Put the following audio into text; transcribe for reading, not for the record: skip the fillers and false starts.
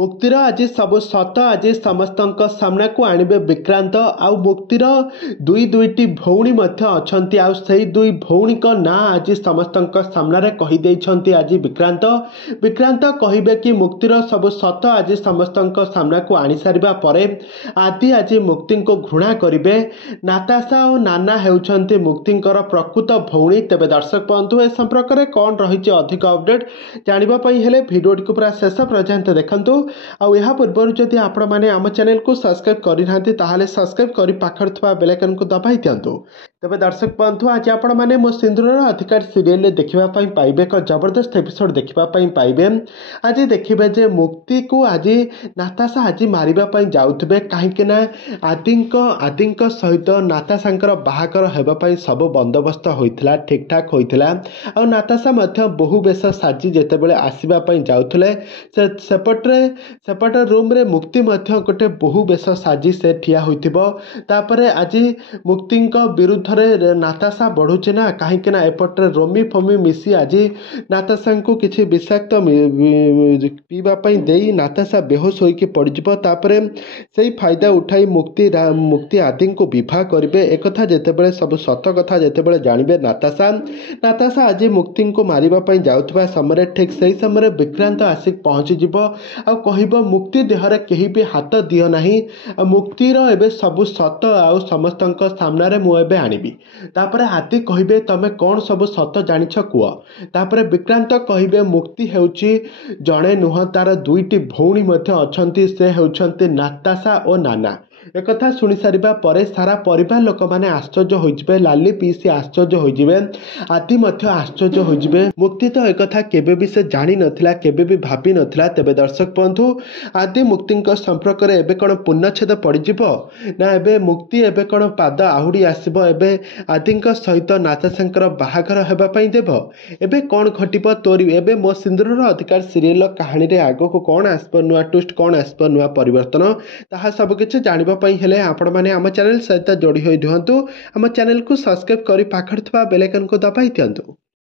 मुक्तिर आज सब सत आज समस्त सामना को आणवे विक्रांत आउ मुक्तिर दुई दुईटी भौणी अच्छी आउ से दुई भौणी ना आज समस्त सामने कहीदे आज विक्रांत विक्रांत कहे कि मुक्तिर सब सत आज समस्त सामना को आनी सारिबा परे आदि आज मुक्ति को घृणा करेंगे। नाताशा और नाना होउछंती मुक्तिंकर प्रकृत भौणी। तेबे दर्शक बंधु ए संपर्क में कौन रही अधिक अपडेट जानापी हेले भिडियोटी को पूरा शेष पर्यंत देखंतु। आउ या पूर्व जदि आपण मैंने आम चैनल को सब्सक्राइब करना ताहले सब्सक्राइब कर पाखर थवा बेल आइकन को दबाई दिंतु। तेबे दर्शक बंधु आज आपण मैंने मो सिंदूर अधिकार सीरियल देखापी पाइबे एक जबरदस्त एपिसोड देखापी पाइबे। आज देखिए जे मुक्ति को आज नाताशा आज मारिबा जाउथबे कहीं आदि सहित नाताशांकर बाहागर होगापी सब बंदोबस्त होता ठीक ठाक होता। आ नाताशा बहु बेश साजी जितेबाला आसवाई जाऊे सेपटे रूम रे मुक्ति गोटे बहु बेश साजी से ठिया होतापर आज मुक्ति विरुद्ध नाताशा बढ़ुचे ना कहीं एपटे रोमी फमी मिसी आज नाताशा को किसी विषाक्त पीवाई दे नाताशा बेहोश होकर पड़पर से फायदा उठाई मुक्ति आदि को विवाह करेंगे। एक जितेबाला सब सत कथा जितेबाला जानवे नाताशा आज मुक्ति को मारिबा जाउथबा समय ठीक से समय विक्रांत आसिक पहुँची आ मुक्ति देहरे कहीं भी हाथ दियो नहीं मुक्तिर एबे सब सत आउ समस्त सामने मुझे आनिबी। तापर आदि कहे तमे कौन सब सत जानिछ कुह। तापर विक्रांत कहे मुक्ति हेउची जड़े नुह तार दुईटी भौणी अच्छी से होउछंती नाताशा और नाना। एक शुणी सारिबा परे सारा परिवार लोक मैंने आश्चर्य होइजिबे। लाली पीसी आश्चर्य होइजिबे आदि आश्चर्य होइजिबे। मुक्ति तो एक केबे भी से जानी नथिला केबे भी भाबी नथिला। तेबे दर्शक बंधु आदि मुक्ति संपर्क में एबे कौन पूर्णछेद पड़जिबो ना एबे मुक्ति एबे कौन पाद आहुड़ी आसबो एबे आदि सहित नाताशांकर बाहागर होगापी देव एबे कौन घटिबो तोरी एबे मो सिंदूर अधिकार सीरियल कहानी रे आगो को कौन आसबो नुआ ट्विस्ट कौन आसबो नुआ परिवर्तन ताहा सब किछि जानिबा हेले आपण माने आम चैनल सहित जोड़ी होई दिहंतु। आम चैनल को सब्सक्राइब करी पाखर थवा बेल आइकन को दबाई दियंतु।